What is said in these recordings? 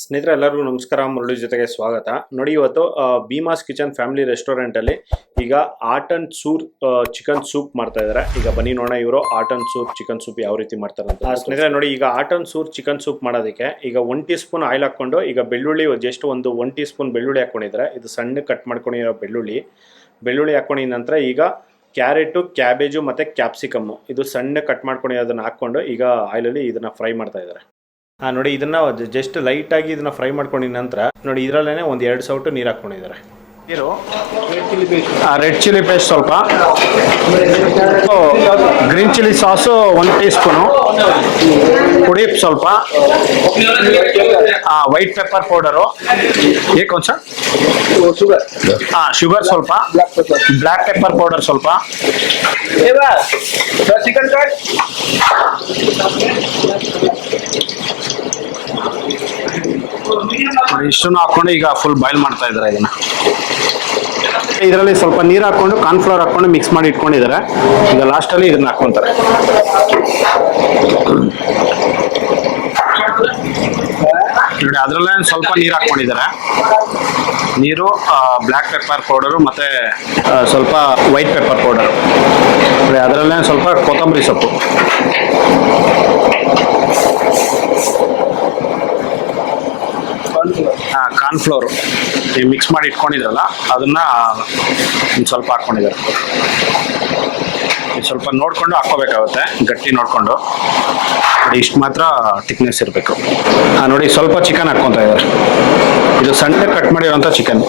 ಸ್ನೇಹಿತರೆ ಎಲ್ಲರಿಗೂ ನಮಸ್ಕಾರ. ಮುರಳಿ ಜೊತೆಗೆ ಸ್ವಾಗತ. ನೋಡಿ, ಇವತ್ತು ಭೀಮಾಸ್ ಕಿಚನ್ ಫ್ಯಾಮಿಲಿ ರೆಸ್ಟೋರೆಂಟ್ ಅಲ್ಲಿ ಈಗ ಆಟ್ ಅಂಡ್ ಸೂರ್ ಚಿಕನ್ ಸೂಪ್ ಮಾಡ್ತಾ ಇದ್ದಾರೆ. ಈಗ ಬನ್ನಿ ನೋಡೋಣ ಇವರು ಆಟ್ ಅಂಡ್ ಸೂಪ್ ಚಿಕನ್ ಸೂಪ್ ಯಾವ ರೀತಿ ಮಾಡ್ತಾರೆ ಅಂತ. ಸ್ನೇಹಿತರೆ ನೋಡಿ, ಈಗ ಆಟ್ ಅಂಡ್ ಸೂರ್ ಚಿಕನ್ ಸೂಪ್ ಮಾಡೋದಕ್ಕೆ ಈಗ 1 ಟೀ ಸ್ಪೂನ್ ಆಯಿಲ್ ಹಾಕೊಂಡು ಈಗ ಬೆಳ್ಳುಳ್ಳಿ ಜಸ್ಟ್ ಒಂದು 1 ಟೀ ಸ್ಪೂನ್ ಬೆಳ್ಳುಳ್ಳಿ ಹಾಕೊಂಡಿದ್ದಾರೆ. ಇದು ಸಣ್ಣ ಕಟ್ ಮಾಡ್ಕೊಂಡಿರೋ ಬೆಳ್ಳುಳ್ಳಿ ಹಾಕೊಂಡಿದ ನಂತರ ಈಗ ಕ್ಯಾರೆಟು, ಕ್ಯಾಬೇಜು ಮತ್ತು ಕ್ಯಾಪ್ಸಿಕಮ್ಮು ಇದು ಸಣ್ಣ ಕಟ್ ಮಾಡ್ಕೊಂಡಿರೋದನ್ನ ಹಾಕ್ಕೊಂಡು ಈಗ ಆಯಿಲಲ್ಲಿ ಇದನ್ನು ಫ್ರೈ ಮಾಡ್ತಾ ಇದ್ದಾರೆ. ನೋಡಿ, ಇದನ್ನ ಜಸ್ಟ್ ಲೈಟಾಗಿ ಇದನ್ನ ಫ್ರೈ ಮಾಡ್ಕೊಂಡಿದ ನಂತರ ನೋಡಿ ಇದರಲ್ಲೇ ಒಂದು 2 ಸೌಟು ನೀರು ಹಾಕ್ಕೊಂಡಿದ್ದಾರೆ. ನೀರು ರೆಡ್ ಚಿಲ್ಲಿ ಪೇಸ್ಟ್ ಸ್ವಲ್ಪ, green chilli sauce 1 tea spoon, ಪುಡಿ ಸ್ವಲ್ಪ, ವೈಟ್ ಪೆಪ್ಪರ್ ಪೌಡರು, ಏಕೊಂಚ ಶುಗರ್ ಸ್ವಲ್ಪ, ಬ್ಲ್ಯಾಕ್ ಪೆಪ್ಪರ್ ಪೌಡರ್ ಸ್ವಲ್ಪ, ಚಿಕನ್ ಇಷ್ಟನ್ನು ಹಾಕೊಂಡು ಈಗ ಫುಲ್ ಬಾಯ್ಲ್ ಮಾಡ್ತಾ ಇದ್ದಾರೆ. ಇದರಲ್ಲಿ ಸ್ವಲ್ಪ ನೀರು ಹಾಕೊಂಡು ಕಾರ್ನ್ಫ್ಲವರ್ ಹಾಕೊಂಡು ಮಿಕ್ಸ್ ಮಾಡಿ ಇಟ್ಕೊಂಡಿದ್ದಾರೆ. ಈಗ ಲಾಸ್ಟಲ್ಲಿ ಇದನ್ನ ಹಾಕೊಂತಾರೆ. ನೋಡಿ, ಅದರಲ್ಲೇ ಸ್ವಲ್ಪ ನೀರು ಹಾಕೊಂಡಿದ್ದಾರೆ. ನೀರು, ಬ್ಲ್ಯಾಕ್ ಪೆಪ್ಪರ್ ಪೌಡರು ಮತ್ತೆ ಸ್ವಲ್ಪ ವೈಟ್ ಪೆಪ್ಪರ್ ಪೌಡರು, ಅದರಲ್ಲೇ ಸ್ವಲ್ಪ ಕೊತ್ತಂಬರಿ ಸೊಪ್ಪು, ಕಾರ್ನ್ಫ್ಲೋರು ಮಿಕ್ಸ್ ಮಾಡಿ ಇಟ್ಕೊಂಡಿದ್ರಲ್ಲ ಅದನ್ನ ಸ್ವಲ್ಪ ಹಾಕ್ಕೊಂಡಿದ್ದಾರೆ. ಸ್ವಲ್ಪ ನೋಡ್ಕೊಂಡು ಹಾಕೋಬೇಕಾಗುತ್ತೆ, ಗಟ್ಟಿ ನೋಡ್ಕೊಂಡು. ಇಷ್ಟು ಮಾತ್ರ ಥಿಕ್ನೆಸ್ ಇರಬೇಕು. ನೋಡಿ, ಸ್ವಲ್ಪ ಚಿಕನ್ ಹಾಕ್ಕೊತಾ ಇದ್ದಾರೆ. ಇದು ಸಣ್ಣ ಕಟ್ ಮಾಡಿರೋಂಥ ಚಿಕನ್.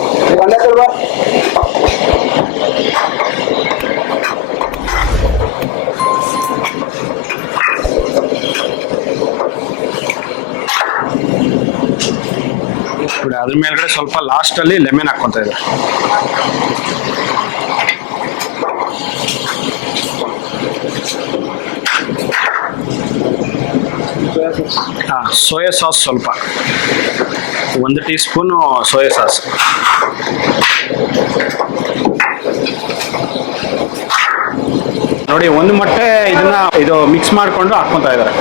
ಅದ್ರ ಮೇಲ್ಗಡೆ ಸ್ವಲ್ಪ ಲಾಸ್ಟ್ ಅಲ್ಲಿ ಲೆಮನ್ ಹಾಕೊಂತ ಇದ್ದಾರೆ. ಸೋಯಾ ಸಾಸ್ ಸ್ವಲ್ಪ 1 ಟೀ ಸ್ಪೂನ್ ಸೋಯಾ ಸಾಸ್. ನೋಡಿ, 1 ಮೊಟ್ಟೆ ಇದು ಮಿಕ್ಸ್ ಮಾಡ್ಕೊಂಡು ಹಾಕೊಂತ ಇದ್ದಾರೆ.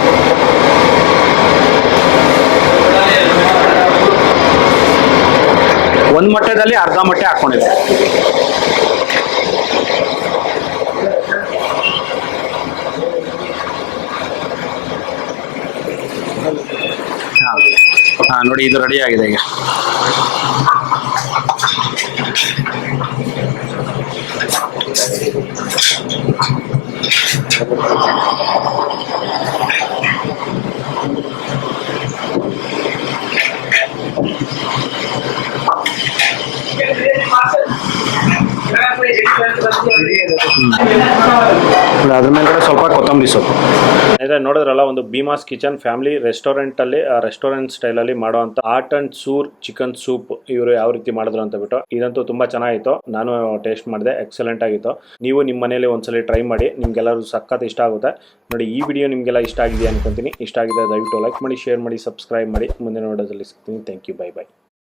ಒಂದು ಮೊಟ್ಟೆದಲ್ಲಿ ಅರ್ಧ ಮೊಟ್ಟೆ ಹಾಕೊಂಡಿದೆ. ನೋಡಿ, ಇದು ರೆಡಿ ಆಗಿದೆ ಈಗ. ಅದ್ರ ಮೇಲ್ಗಡೆ ಸ್ವಲ್ಪ ಕೊತ್ತಂಬರಿ ಸೊಪ್ಪು. ನೋಡಿದ್ರಲ್ಲ, ಒಂದು ಭೀಮಾಸ್ ಕಿಚನ್ ಫ್ಯಾಮಿಲಿ ರೆಸ್ಟೋರೆಂಟ್ ಅಲ್ಲಿ ರೆಸ್ಟೋರೆಂಟ್ ಸ್ಟೈಲ್ ಅಲ್ಲಿ ಮಾಡುವಂತ ಆಟ್ ಅಂಡ್ ಸೂರ್ ಚಿಕನ್ ಸೂಪ್ ಇವರು ಯಾವ ರೀತಿ ಮಾಡಿದ್ರು ಅಂತ ಬಿಟ್ಟು ಇದಂತೂ ತುಂಬಾ ಚೆನ್ನಾಗಿತ್ತು. ನಾನು ಟೇಸ್ಟ್ ಮಾಡಿದೆ, ಎಕ್ಸಲೆಂಟ್ ಆಗಿತ್ತು. ನೀವು ನಿಮ್ಮ ಮನೇಲಿ ಒಂದ್ಸಲಿ ಟ್ರೈ ಮಾಡಿ, ನಿಮ್ಗೆಲ್ಲರೂ ಸಖತ್ ಇಷ್ಟ ಆಗುತ್ತೆ. ನೋಡಿ, ಈ ವಿಡಿಯೋ ನಿಮ್ಗೆಲ್ಲ ಇಷ್ಟ ಆಗಿದೆ ಅನ್ಕೊಂತೀನಿ. ಇಷ್ಟ ಆಗಿದೆ ದಯವಿಟ್ಟು ಲೈಕ್ ಮಾಡಿ, ಶೇರ್ ಮಾಡಿ, ಸಬ್ಸ್ಕ್ರೈಬ್ ಮಾಡಿ. ಮುಂದಿನ ವಿಡಿಯೋದಲ್ಲಿ ಸಿಗ್ತೀನಿ. Thank you, bye by.